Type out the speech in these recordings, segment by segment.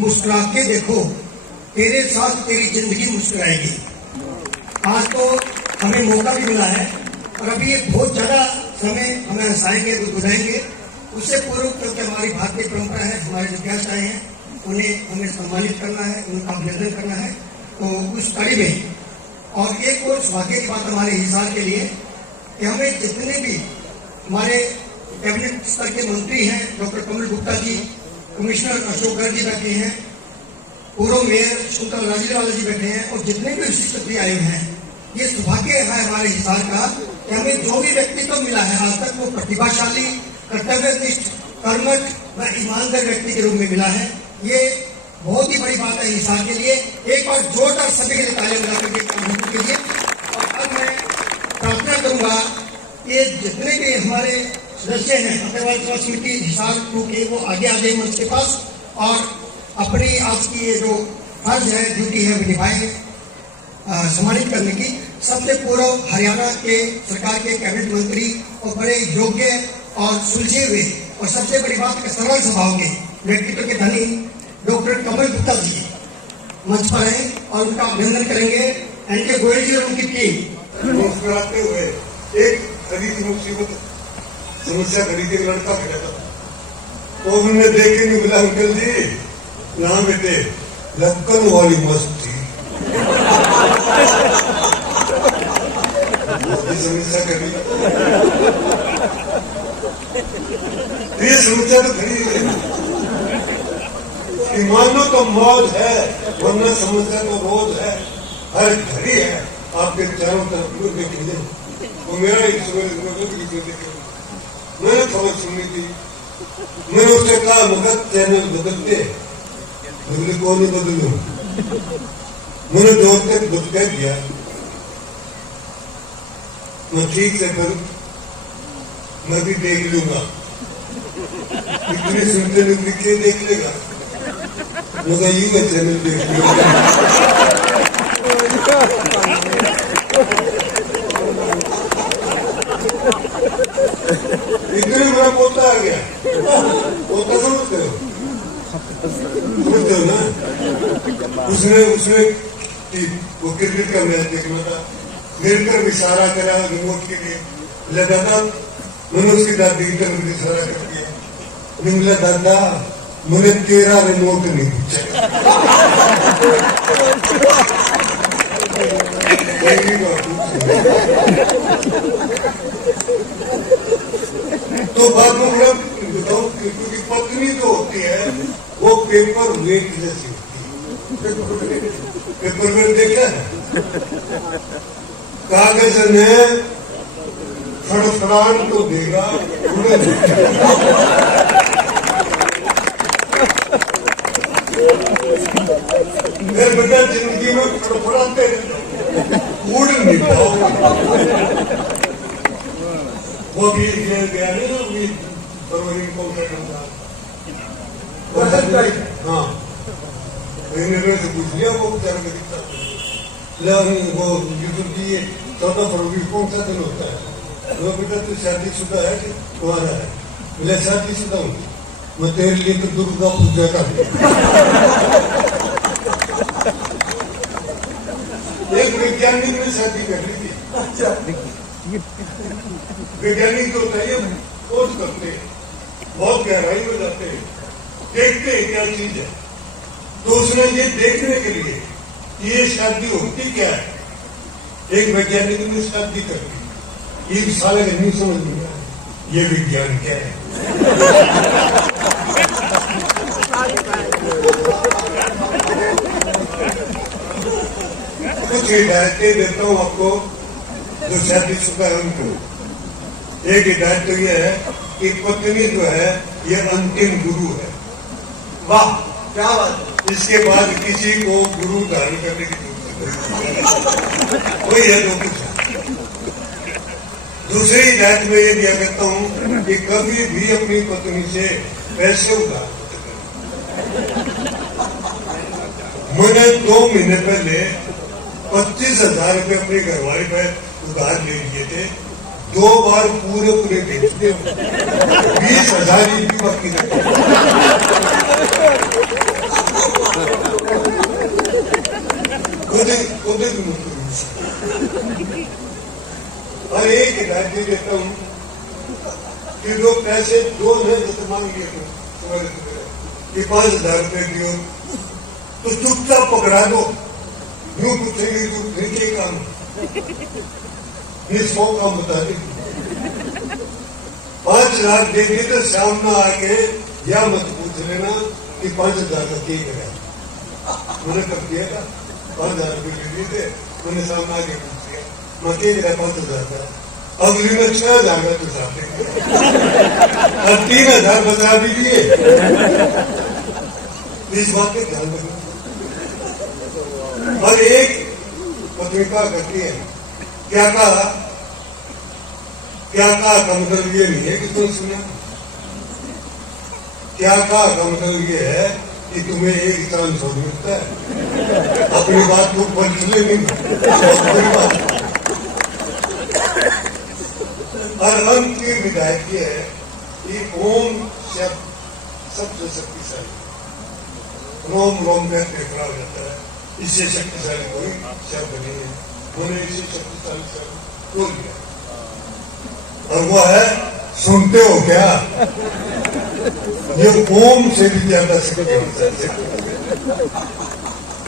मुस्कुरा के देखो, तेरे साथ तेरी जिंदगी मुस्कुराएगी। आज तो हमें मौका भी मिला है और अभी बहुत ज्यादा समय हमें हंसाएंगे, गुदगुदाएंगे। उससे पूर्व क्योंकि हमारी भारतीय परंपरा है, हमारे जो गेस्ट आए हैं उन्हें हमें सम्मानित करना है, उनका अभिनंदन करना है। तो उस कड़ी में और एक और सौभाग्य की बात हमारे हिसार के लिए कि हमें जितने भी हमारे कैबिनेट स्तर के मंत्री हैं, डॉक्टर कमल गुप्ता जी, कमिश्नर अशोक गर्ग जी बैठे हैं, पूर्व मेयर शकुंतला राजेवाला जी बैठे हैं और जितने भी विशिष्ट अतिथि आए हैं, ये सौभाग्य है हमारे हिसार का कि हमें जो भी व्यक्तित्व मिला है आज तक वो प्रतिभाशाली, कर्तव्यनिष्ठ, कर्मठ व ईमानदार व्यक्ति के रूप में मिला है। ये बहुत ही बड़ी बात है हिसार के लिए। एक बार जोरदार सभी के लिए तालियां बजा करके काम के लिए। और अब मैं प्रार्थना करूंगा कि जितने भी हमारे सदस्य हैं अग्रवाल सेवा समिति हिसार 2 के, वो आगे आ जाए मंच के पास और अपनी आज की ये जो फर्ज है, ड्यूटी है, वो निभाए सम्मानित करने की। सबसे पूर्व हरियाणा के सरकार के कैबिनेट मंत्री और बड़े योग्य और सुलझे हुए और सबसे बड़ी बात के सरल स्वभाव के व्यक्तित्व के धनी डॉक्टर कमल गुप्ता जी मंच पर हैं और उनका अभिनंदन करेंगे। एनके गोयल जी और उनकी टीम मुस्कुराते हुए एक खड़ी थी मुसीबत, समस्या खड़ी थी, लड़का खड़ा था तो उन्होंने देखे नहीं, बोला अंकल जी ना बेटे लक्कन वाली मस्त थी। समस्या खड़ी, ये समस्या तो खड़ी है। मानो तो मौज है, वरना समस्या तो रोज है, हर घड़ी है। आपके चारों तरफ लोग देखेंगे, वो मेरा मैंने खबर सुनी थी, मैंने उससे कहा मगध चैनल बदलते, बदले को नहीं बदलू। मैंने दौर तक बदल दिया, मैं ठीक से करूं, मैं भी देख लूंगा। इतने सुनते लोग लिखे देख लेगा, मगर यूं है चैनल देख इतने बड़ा पोता आ गया, पोता समझते हो ना। उसने वो क्रिकेट का मैच देखना था, मिलकर इशारा करा रिमोट के लिए, बोला दादा, मैंने उसकी दादी की तरफ इशारा कर दिया, बोला दादा मुझे तेरा रिमोट नहीं पूछा। तो बात में बताऊं, क्योंकि पत्नी जो होती है वो पेपर वेट जैसी होती है। पेपर वेट देखा है, कागज ने फड़फड़ान तो देगा, मेरे बेटा जिंदगी में फड़फड़ाते उड़ नहीं पाओगे। वो भी गया नहीं ना, अभी फरवरी को हाँ मैंने से पूछ लिया, वो बेचारा वो यूट्यूब की 14 फरवरी कौन सा दिन होता है? वो बेटा तू शादीशुदा है कि तुम्हारा है? बोला शादीशुदा हूँ, मैं तेरे लिए तो दुर्गा पूजा कर। एक वैज्ञानिक ने शादी कर ली थी। अच्छा, वैज्ञानिक जो होता है खोज करते हैं, बहुत गहराई में जाते हैं, देखते हैं क्या चीज है। तो उसने ये देखने के लिए ये शादी होती क्या है, एक वैज्ञानिक ने शादी कर दी। ये साले नहीं समझ में आया ये विज्ञान क्या है। कुछ हिदायतें देता हूँ आपको जो शादीशुदा है उनको। एक हिदायत तो यह है कि पत्नी जो है ये अंतिम गुरु है। वाह क्या बात! इसके बाद किसी को गुरु धारण करने की जरूरत वही है जो कुछ है। दूसरी हिदायत में ये दिया करता हूँ कि कभी भी अपनी पत्नी से पैसे उधार मैंने 2 महीने पहले 25,000 रुपये अपनी घरवाली पे उधार ले लिए थे। 2 बार पूरे भेजते 20,000 ही बाकी रखे। खुद भी मुझको और एक हिदायत दे देता हूँ कि जो पैसे दो है जैसे मांग लिए कि 5,000 रुपए दियो तो चुपचाप पकड़ा दो, यूं पूछेंगे तो नीचे काम ये 100 काम बता दे। 5 लाख देंगे तो सामने आके या मत पूछ लेना कि 5,000 का क्या करा। मैंने कर दिया था 5,000 रुपये ले लिए थे, मैंने सामने आके पूछ दिया मैं क्या करा 5,000 का, अगली में 6,000 का तो साथ देंगे और 3,000 बचा दीजिए। इस बात पे ध्यान रखना। और एक पत्रिका करती है क्या कहा का मतलब ये नहीं है कि तुम सुना, क्या कहा का मतलब ये है कि तुम्हें एक चांस और मिलता है अपनी बात को बदले नहीं। और अंत की विधायक ये है कि ओम शब्द सबसे शक्तिशाली, रोम रोम में खड़ा हो जाता है, इससे शक्तिशाली कोई शब्द नहीं है, उन्होंने इससे शक्तिशाली शब्द बोल दिया और वो है सुनते हो क्या, ये ओम से भी ज्यादा शक्तिशाली।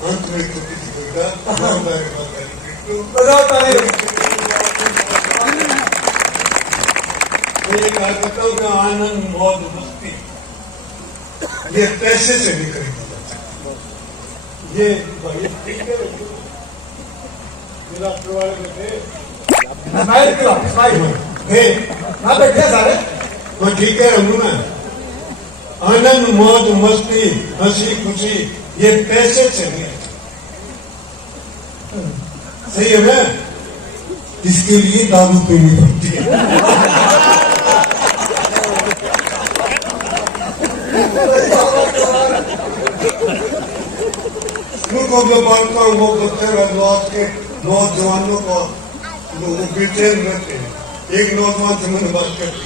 अंत में छोटी सी कविता मैं कहा करता हूँ कि आनंद मौज मस्ती ये पैसे से नहीं खरीदा जाता। ये ठीक है मेरा परिवार में थे बैठे सारे तो ठीक है ना। आनंद मौज मस्ती हंसी खुशी ये पैसे से नहीं, सही है ना, इसके लिए दारू पीनी पड़ती है। को जो बांटता हूँ वो बच्चे आज के नौजवानों को वो बेचैन रहते हैं। एक नौजवान से मैंने बात करती,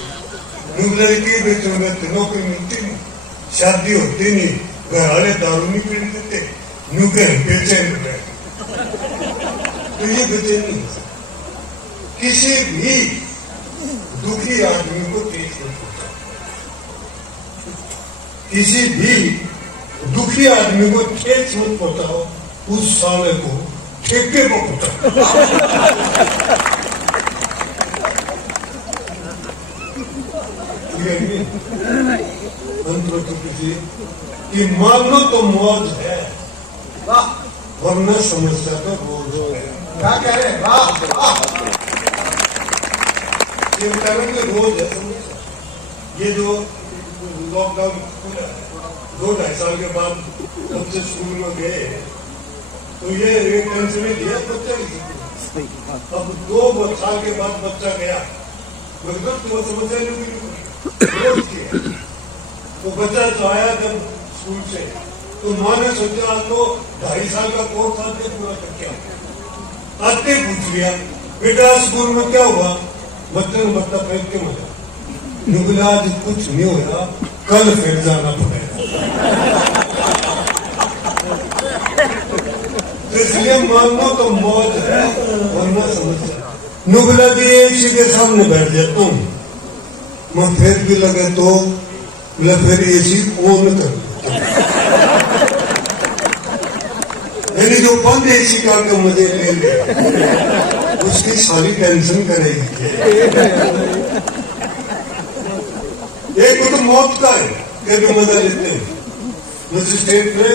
लड़की बेचैन रहते, नौकरी मिलती नहीं, शादी होती नहीं, घर वाले दारू नहीं पीने देते, न्यू के बेचैन रहते। तो ये बेचैन नहीं हो सकता, किसी भी दुखी आदमी को तेज नहीं होता, किसी भी दुखी आदमी को ठेस मत पहुंचाओ, उस साले को ठेके को पहुंचाओ। किसी कि मानो तो मौज है वरना समस्या तो बोझ है। क्या कह रहे हैं? ये करेंगे रोज है समस्या। ये जो लॉकडाउन खुला है 2-2.5 साल के बाद बच्चे स्कूल में गए तो ये टेंशन में दिया बच्चा की। अब 2 साल के बाद बच्चा गया मतलब तो समस्या नहीं, तो बच्चा जो आया जब स्कूल से तो माँ ने सोचा तो 2.5 साल का कोर्स आते पूरा करके आते पूछ लिया बेटा स्कूल में क्या हुआ, बच्चे ने बच्चा फेंक के मजा निकला, आज कुछ नहीं हुआ, कल फिर जाना पड़ेगा। तो इसलिए मानो तो मौज है वरना समस्या। नुगला भी एसी के सामने बैठ जाता हूँ मैं, फिर भी लगे तो फिर एसी ऑन कर, यानी जो बंद एसी का मजे ले ले उसकी सारी टेंशन करेगी। एक तो मौत का है कि जो मजा लेते हैं, मजिस्ट्रेट ने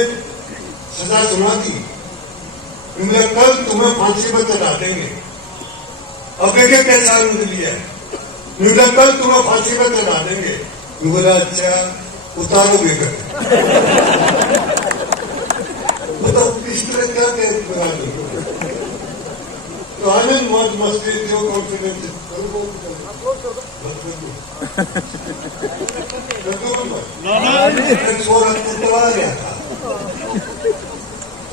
सजा सुना दी, कल तुम्हें फांसी पर चढ़ा देंगे, अब देखे कैसा लिया है, कल तुम्हें फांसी पर चढ़ा देंगे, बोला अच्छा उतारोगे कर, बताओ किस तरह क्या कह। तो आनंद मौज मस्ती जो कॉन्फिडेंस उतरा गया था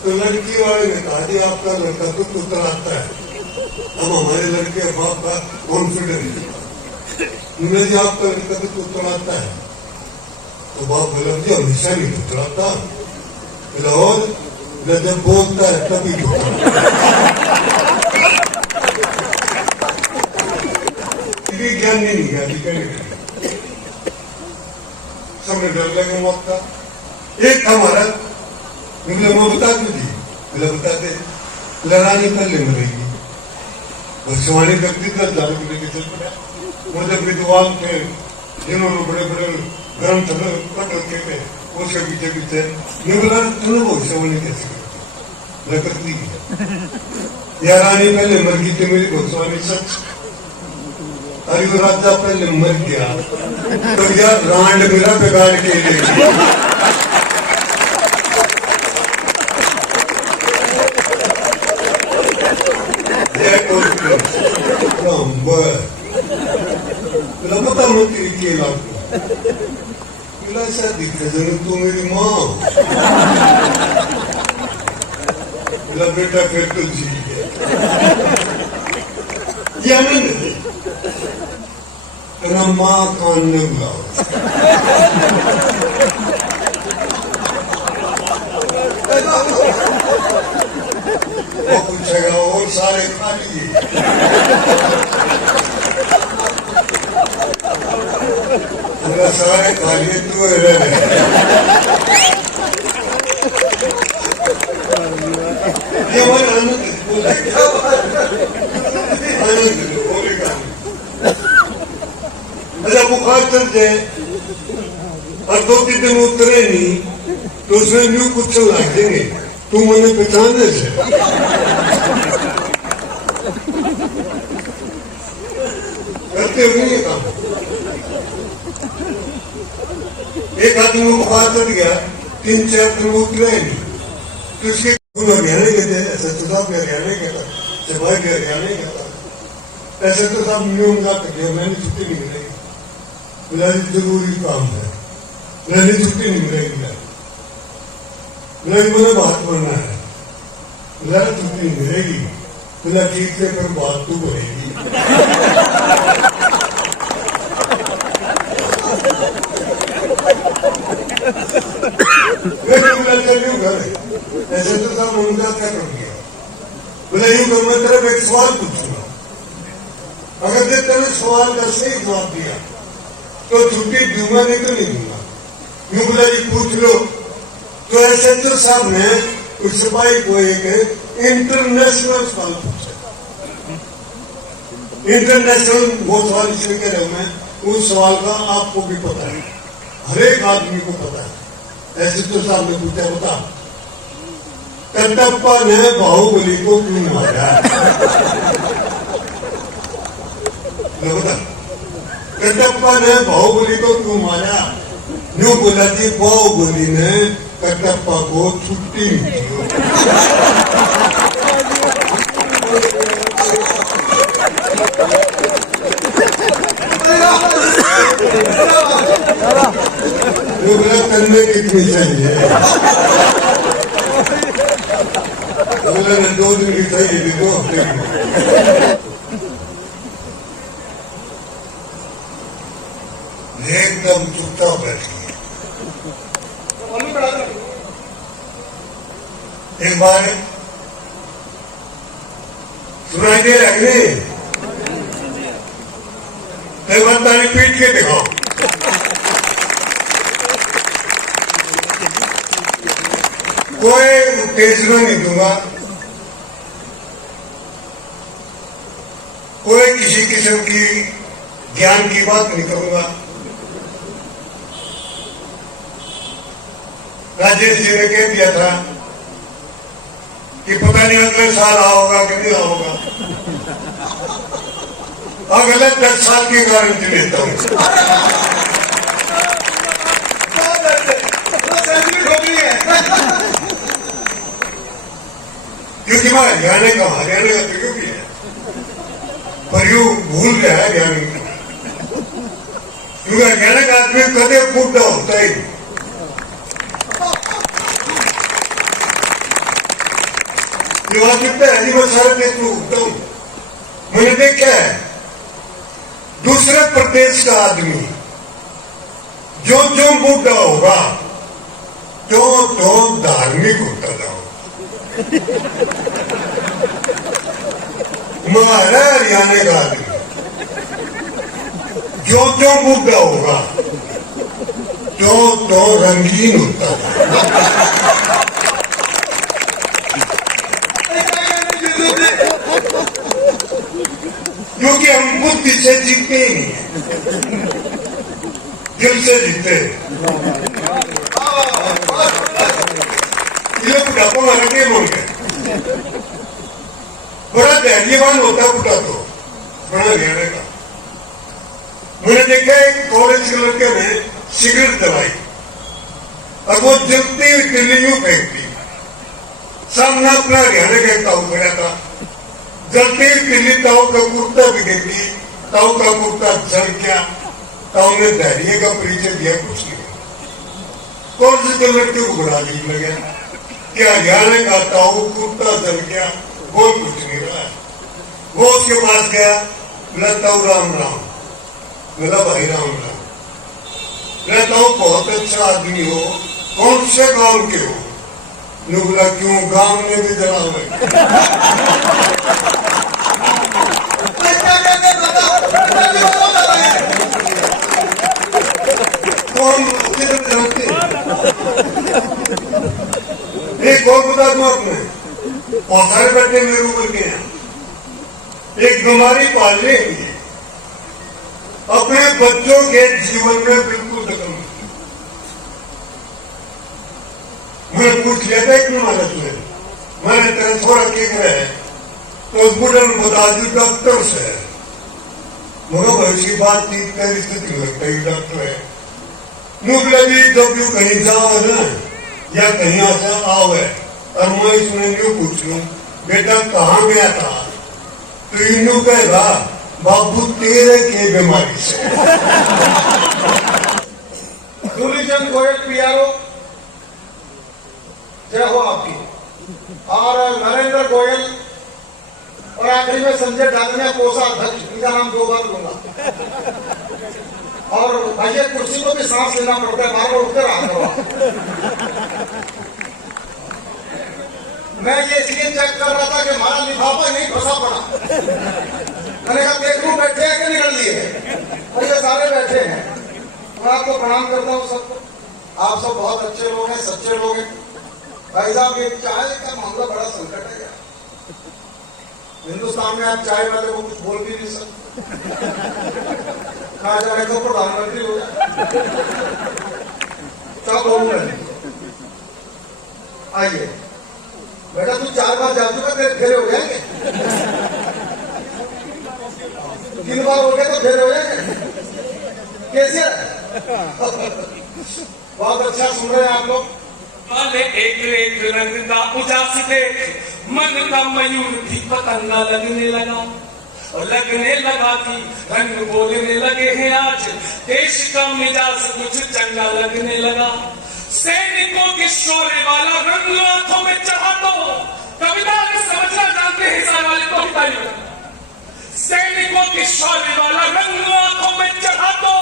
तो लड़की वाले ने कहा जी आपका लड़का खुद उतराता है, अब हमारे लड़के बाप का कॉन्फिडेंस जी आपका लड़का खुद उतराता है, तो बाप बोला जी हमेशा नहीं उतराता, और जब बोलता है तभी ज्ञान नहीं निकाली सबने डर लगे मौत का। एक था महाराज निकले वो बताते थी बोला बताते लड़ानी पहले मरेगी भविष्यवाणी करती था दारू को लेके चल पड़ा। वो जब विद्वान थे जिन्होंने बड़े बड़े ग्रंथ पढ़ रखे थे उसके पीछे पीछे ये बोला तूने भविष्यवाणी कैसे करती करती किया या रानी पहले मर गई थी मेरी भविष्यवाणी सच अरे वो राजा पहले मर गया तो यार रांड मेरा बिगाड़ के लिए प्रधानमंत्री के ऐसा दिखता जरूर तू मेरी माँ बोला बेटा फिर तो जी क्या नहीं तेरा माँ कान ने बुलाओ वो पूछेगा और सारे खा लीजिए सारे खा लिए तू ये हमारे आनंद बोलेगा अच्छा बुखार चल जाए और 2-3 दिन उतरे नहीं तो उसमें न्यू कुछ लाग देंगे तू मैंने पहचाने से करते हुए ये काम। एक आदमी को बुखार चढ़ गया 3-4 दिन उतरे नहीं तो उसके हरियाणा के थे ऐसे तो साहब हरियाणा के था सिपाही के हरियाणा के था ऐसे तो साहब नियम का कर मैंने छुट्टी नहीं मिलेगी मेरा जरूरी काम है मैंने छुट्टी नहीं मिलेगी मेरा मुझे बात करना है मेरा छुट्टी नहीं मिलेगी मेरा ठीक से पर बात तो बढ़ेगी ऐसे तो सब उनका क्या कर दिया बोले यूं कर मैं तरफ एक सवाल पूछूंगा अगर दे तेरे सवाल का सही जवाब दिया तो छुट्टी दूंगा नहीं तो नहीं दूंगा यूं बोला जी पूछ लो तो ऐसे तो साहब ने उस सिपाही को एक इंटरनेशनल सवाल पूछा इंटरनेशनल वो सवाल इसलिए कह रहा हूं मैं उस सवाल का आपको भी पता है हर एक आदमी को पता है ऐसे तो साहब ने पूछा बता कटप्पा ने बाहुबली को क्यों मारा बता कटप्पा ने बाहुबली को क्यों मारा यूं बोला कि बाहुबली ने कटप्पा को छुट्टी नहीं दी वो बोला करने कितनी चाहिए बोला ने 2 दिन की चाहिए थी 2 हफ्ते की एकदम चुपचाप बैठ गई एक बार सुनाई दे रहा एक बार तारीख पीट के दिखाओ कोई उत्तेजना नहीं दूंगा कोई किसी किस्म की ज्ञान की बात नहीं करूंगा राजेश जी ने कह दिया था कि पता नहीं अगले साल आओगा कि नहीं आओगा अगले 10 साल की गारंटी लेता हूं क्योंकि मैं हरियाणा का क्यों भी है पर यू भूल गया है हरियाणा क्योंकि हरियाणा का आदमी कदे बूढ़ा होता ही ये वास्तविकता है मैं सारे देश में उठता हूं मैंने देखा है दूसरे प्रदेश का आदमी जो बूढ़ा होगा तो धार्मिक होता जाओ हमारा हरियाणा का आदमी जो बुढ़ा होगा तो रंगीन होता है। क्योंकि हम बुद्धि से जीतते ही नहीं है, दिल से जीतते ये बुढ़ापा मारा के बोल गए। बड़ा धैर्यवान होता है बुढ़ा तो बड़ा हरियाणा का। मैंने देखा एक कॉलेज के लड़के ने सिगरेट दबाई और वो जलती हुई तिल्ली यूं फेंकती, सामने अपना हरियाणा का ताऊ खड़ा था, जलती हुई तिल्ली ताऊ का कुर्ता भी देखी, ताऊ का कुर्ता जल गया। ताऊ ने धैर्य का परिचय दिया, कुछ नहीं। कॉलेज के लड़के को बड़ा अजीब लगा कि हरियाणा का ताऊ कुर्ता जल गया, बोल कुछ नहीं रहा है। वो उसके पास गया, बोला ताऊ राम राम, बोला भाई राम राम। बोला ताऊ बहुत अच्छा आदमी हो, कौन से गांव के हो? ने बोला क्यों, गांव में भी जला हुआ कौन जानते? एक और बता दूं आपने, बहुत सारे बैठे मेरे ऊपर के हैं। एक बीमारी पालने हुई अपने बच्चों के जीवन में बिल्कुल दखल नहीं। मैंने पूछ लिया था एक माना तुझे, मैंने तेरा थोड़ा केक है तो उस बुढ़े ने बता दी डॉक्टर से। मगर भविष्य की बात थी, तेरी स्थिति लगता है डॉक्टर है। मुझे भी जब यू कहीं जाओ ना या कहीं ऐसा आओ है और मैं इसमें यूं पूछ लूं बेटा कहाँ गया था, तो यूं कहेगा बाबू तेरे के बीमारी से। दूलीचंद गोयल पीआरओ जय हो आपकी, और नरेंद्र गोयल और आखिरी में संजय डालमिया कोषा अध्यक्ष, इनका नाम 2 बार लूंगा। और भैया कुर्सी को भी सांस लेना पड़ता है, बार बार उठकर आ करो। मैं ये इसलिए चेक कर रहा था कि हमारा लिफाफा नहीं फंसा पड़ा। मैंने कहा देख लूं बैठे हैं कि निकल लिए, और ये सारे बैठे हैं। मैं आपको प्रणाम करता हूँ सबको। आप सब बहुत अच्छे लोग हैं, सच्चे लोग हैं। भाई साहब ये चाय का मामला बड़ा संकट है यार। हिंदुस्तान में आप चाय वाले को कुछ बोल भी नहीं सकते, कहा जाने को प्रधानमंत्री हो जाए। क्या बोलूं? आइए बेटा, तू 4 बार जा चुका, तेरे फेरे हो जाएंगे। 3 बार हो गए तो फेरे हो जाएंगे। कैसे? बहुत अच्छा सुन रहे हैं आप लोग। एक एक रंग का उजास देख मन का मयूर भी पतंगा लगने लगा, और लगने लगा कि रंग बोलने लगे हैं आज, देश का मिजाज कुछ चंगा लगने लगा। सैनिकों के शौर्य वाला रंग आंखों में चढ़ा दो, कविता में समझना जानते हैं साल वाले को बताइए। सैनिकों के शौर्य वाला रंग आंखों में चढ़ा दो,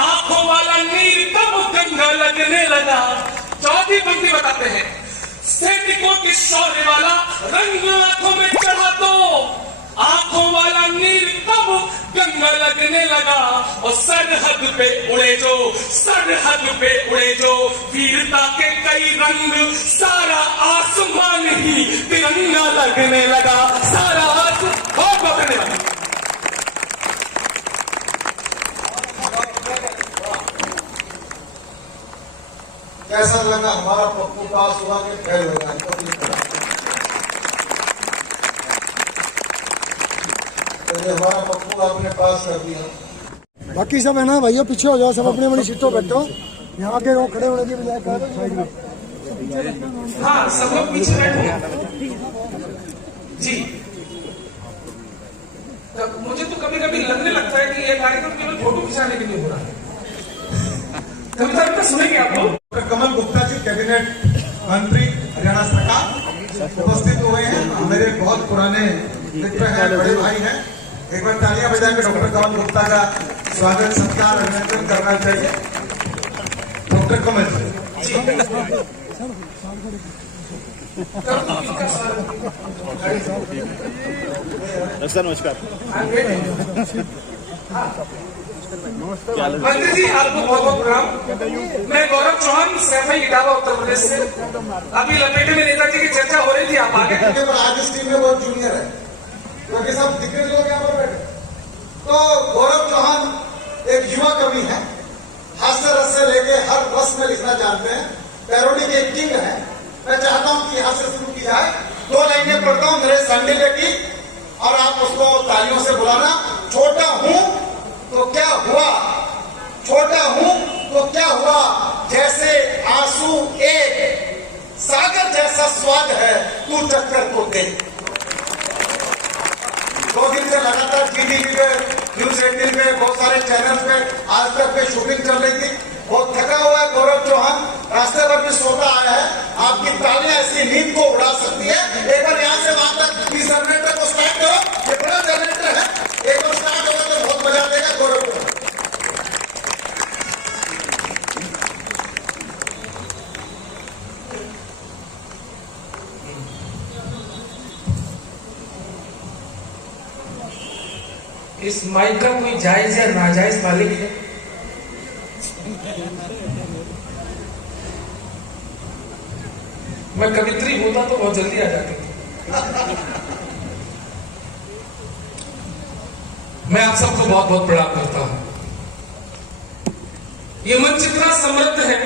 आंखों वाला नीर कब गंगा लगने लगा। चौथी पंक्ति बताते हैं, सैनिकों के शौर्य वाला रंग आंखों में चढ़ा दो, आंखों वाला नीर कब गंगा लगने लगा। और सरहद पे उड़े जो, सरहद पे उड़े जो वीरता के कई रंग, सारा आसमान ही तिरंगा लगने लगा। सारा आसमान लगने लगा। कैसा लगा हमारा पप्पू पास हुआ कि फेल होगा? तो हमारा पप्पू आपने पास कर दिया। बाकी सब है ना भैया, पीछे हो जाओ, सब अपनी अपनी सीटों बैठो। यहाँ के लोग खड़े होने की बजाय हाँ, सब लोग पीछे बैठो जी। मुझे तो कभी कभी लगने लगता है कि ये कार्यक्रम केवल फोटो खिंचाने के लिए हो रहा है। कविता सुनेंगे आप लोग। कमल गुप्ता जी कैबिनेट मंत्री हरियाणा सरकार उपस्थित हुए हैं। मेरे बहुत पुराने मित्र हैं, बड़े भाई हैं। एक बार तालियां बजा के डॉक्टर कमल गुप्ता का स्वागत सत्कार अभिनंदन करना चाहिए। डॉक्टर कमल जी सर नमस्कार। मंत्री जी आपको बहुत बहुत प्रणाम। मैं गौरव चौहान, सैफई इटावा, उत्तर प्रदेश से। अभी लपेटे में नेताजी की चर्चा हो रही थी, आप आगे। आज इस टीम में बहुत जूनियर है, क्योंकि सब दिग्गज लोग यहाँ पर बैठे। तो गौरव चौहान एक युवा कवि है, हास्य रस से लेके हर रस में लिखना जानते हैं, पैरोडी के किंग है। मैं चाहता हूं कि यहाँ से शुरू की जाए। 2 लाइनें पढ़ता हूं नरेश सांडिल्य की, और आप उसको तालियों से बुलाना। छोटा हूं तो क्या हुआ, छोटा हूं तो क्या हुआ, जैसे आंसू एक सागर जैसा स्वाद है, तू चक्कर को दे। 2 दिन से लगातार टीवी पे, न्यूज 18 पे, बहुत सारे चैनल पे, आज तक पे शूटिंग चल रही थी। बहुत थका हुआ है गौरव चौहान, रास्ते पर भी सोता आया है। आपकी तालियां ऐसी नींद को उड़ा सकती है। एक बार यहाँ से वहां तक इस जनरेटर को स्टार्ट करो, ये बड़ा जनरेटर है, एक बार स्टार्ट होगा तो बहुत मजा देगा गौरव चौहान। इस माइक का कोई जायज या नाजायज मालिक है? मैं कवित्री होता तो बहुत जल्दी आ जाती थी। मैं आप सबको बहुत बहुत प्रणाम करता हूं। ये मंच इतना समृद्ध है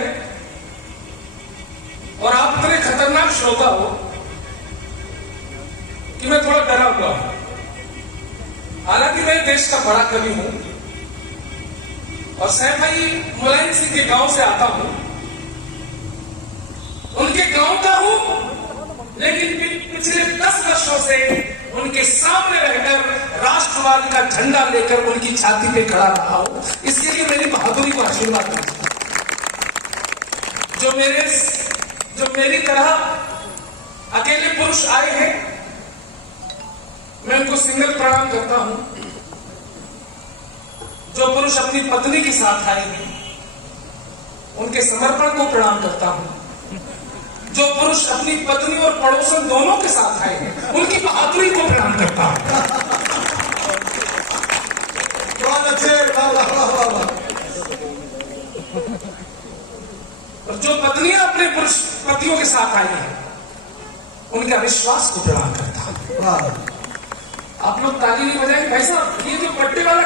और आप इतने खतरनाक श्रोता हो कि मैं थोड़ा डरा हुआ हूं। हालांकि मैं देश का बड़ा कवि हूं और सैफई मुलायम सिंह के गांव से आता हूं, उनके गांव का हूं, लेकिन पिछले 10 वर्षों से उनके सामने रहकर राष्ट्रवाद का झंडा लेकर उनकी छाती पे खड़ा रहा हूं। इसके लिए मेरी बहादुरी को आशीर्वाद दीजिए। जो मेरी तरह अकेले पुरुष आए हैं, मैं उनको सिंगल प्रणाम करता हूं। जो पुरुष अपनी पत्नी के साथ आए हैं, उनके समर्पण को प्रणाम करता हूं। जो पुरुष अपनी पत्नी और पड़ोसन दोनों के साथ आए हैं, उनकी बहादुरी को प्रणाम करता हूं। बहुत अच्छे, वाह वाह वाह वाह वाह। और जो पत्नियां अपने पुरुष पतियों के साथ आई हैं, उनके अविश्वास को प्रणाम करता हूं। आप लोग ताली नहीं बजाएंगे भाई साहब? ये जो पट्टे वाला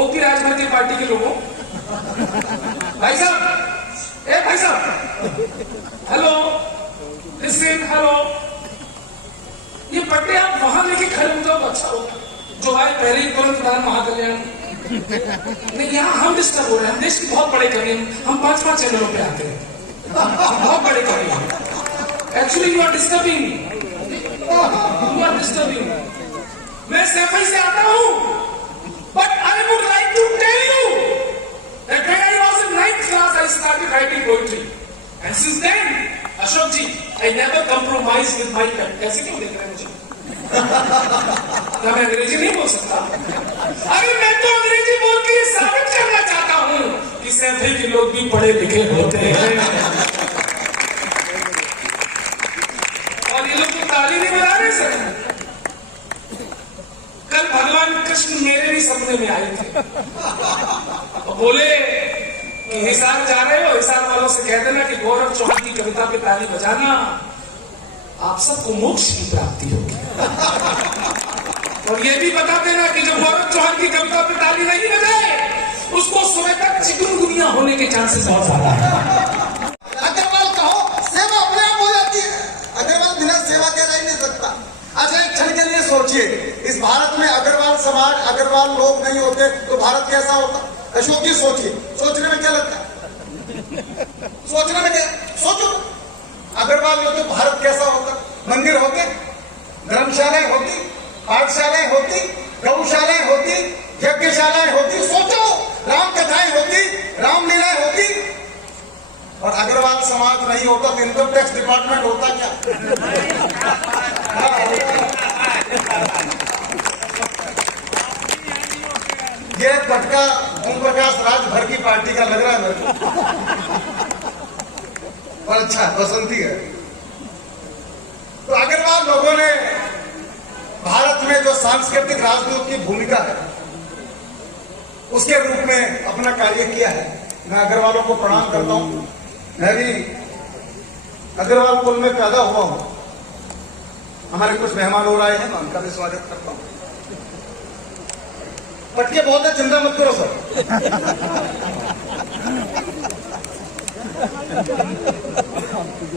ओपी राजभर की पार्टी के लोगों, भाई साहब, भाई साहब, हेलो, लिसन, हेलो, ये पट्टे आप वहां लेके खड़े हो जाओ तो अच्छा होगा। जो आए पहले ही तुरंत प्रधान महाकल्याण नहीं, यहाँ हम डिस्टर्ब हो रहे हैं। हम देश के बहुत बड़े कवि हैं, हम 5-5 चैनलों पे आते हैं, बहुत बड़े कवि हैं। Actually you are disturbing, you are disturbing. मैं सैफई से आता हूं, but I would like to tell you that when I was in 9th class, I started writing poetry, and since then, Ashok ji, I never compromised with my pen. कैसे क्यों देख रहे हैं मुझे? क्या मैं अंग्रेजी नहीं बोल सकता? अरे मैं तो अंग्रेजी बोल के साबित करना चाहता हूं कि सैफई के लोग भी पढ़े लिखे होते हैं। और ये लोग तो ताली नहीं बजा रहे सर। कल भगवान कृष्ण मेरे भी सपने में आए थे और बोले कि हिसार जा रहे हो, हिसार वालों से कह देना कि गौरव चौहान की कविता पे ताली बजाना, आप सबको मोक्ष की प्राप्ति होगी। और ये भी बता देना कि जो गौरव चौहान की कविता पे ताली नहीं बजाए, उसको सुबह तक चिकनगुनिया होने के चांसेस बहुत ज्यादा है। अग्रवाल कहो, सेवा अपने आप हो जाती है। अग्रवाल बिना सेवा के रह नहीं सकता। अच्छा, एक क्षण के लिए सोचिए, इस भारत में अग्रवाल समाज, अग्रवाल लोग नहीं होते तो भारत कैसा होता? अशोक जी सोचिए, सोचने में क्या लगता है? सोचने में क्या, सोचो। अग्रवाल लोग तो भारत कैसा होता? मंदिर होते, धर्मशालाएं होती, पाठशालाएं होती, गौशालाएं होती, यज्ञशालाएं होती। सोचो, राम कथाएं होती, रामलीलाएं होती। और अग्रवाल समाज नहीं होता तो इनकम टैक्स डिपार्टमेंट होता क्या? ये पटका ओम प्रकाश राजभर की पार्टी का लग रहा है मेरे को। और अच्छा बसंती है। तो अग्रवाल लोगों ने भारत में जो सांस्कृतिक राजदूत की भूमिका है उसके रूप में अपना कार्य किया है। मैं अग्रवालों को प्रणाम करता हूं। मैं भी अग्रवाल कुल में पैदा हुआ हूं। हमारे कुछ मेहमान हो रहे हैं, मैं उनका भी स्वागत करता हूं। पटके बहुत है, चिंता मत करो सर।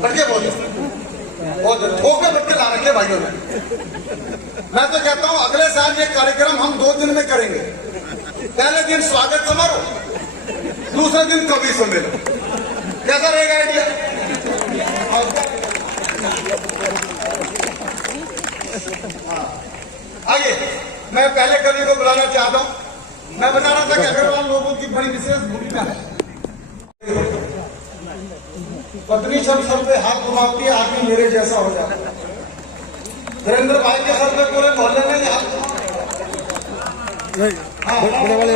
पटके बहुत ठोक के पटके ला रखे भाइयों ने। मैं तो कहता हूं अगले साल ये कार्यक्रम हम 2 दिन में करेंगे। पहले दिन स्वागत समारोह, दूसरे दिन कवि सम्मेलन। कैसा रहेगा आइडिया? आगे मैं पहले कवि को बुलाना चाहता हूं। मैं बता रहा था कि अग्रवाल लोगों की बड़ी विशेष भूमिका है। पत्नी जब सर पे हाथ घुमाती है आदमी मेरे जैसा हो जाता है। धीरेन्द्र भाई के सर पे पूरे मोहल्ले में हाथ बड़े वाले